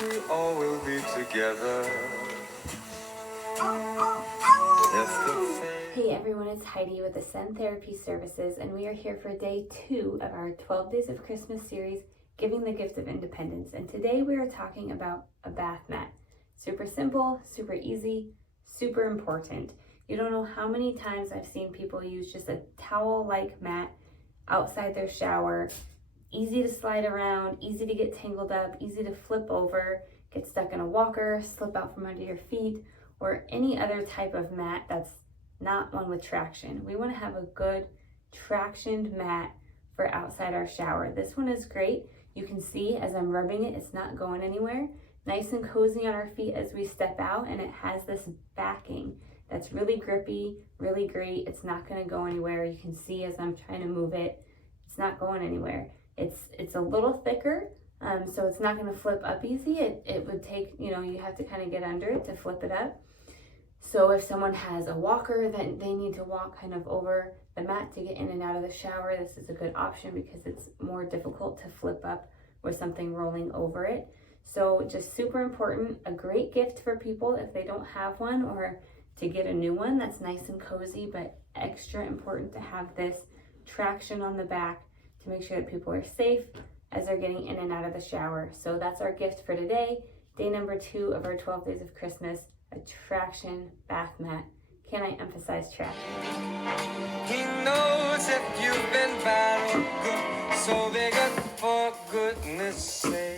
we all will be together. Hey everyone, it's Heidi with the Send Therapy Services, and we are here for day 2 of our 12 Days of Christmas series, Giving the Gift of Independence. And today we are talking about a bath mat. Super simple, super easy, super important. You don't know how many times I've seen people use just a towel-like mat outside their shower. Easy to slide around, easy to get tangled up, easy to flip over, get stuck in a walker, slip out from under your feet, or any other type of mat that's not one with traction. We want to have a good tractioned mat for outside our shower. This one is great. You can see as I'm rubbing it, it's not going anywhere. Nice and cozy on our feet as we step out, and it has this backing that's really grippy, really great. It's not going to go anywhere. You can see as I'm trying to move it, it's not going anywhere. It's a little thicker, so it's not going to flip up easy. It would take, you have to kind of get under it to flip it up. So if someone has a walker that they need to walk kind of over the mat to get in and out of the shower, this is a good option because it's more difficult to flip up with something rolling over it. So just super important, a great gift for people if they don't have one, or to get a new one that's nice and cozy, but extra important to have this traction on the back to make sure that people are safe as they're getting in and out of the shower. So that's our gift for today, day number 2 of our 12 Days of Christmas. A traction bath mat. Can I emphasize traction? He knows if you've been bad or good, so be good for goodness sake.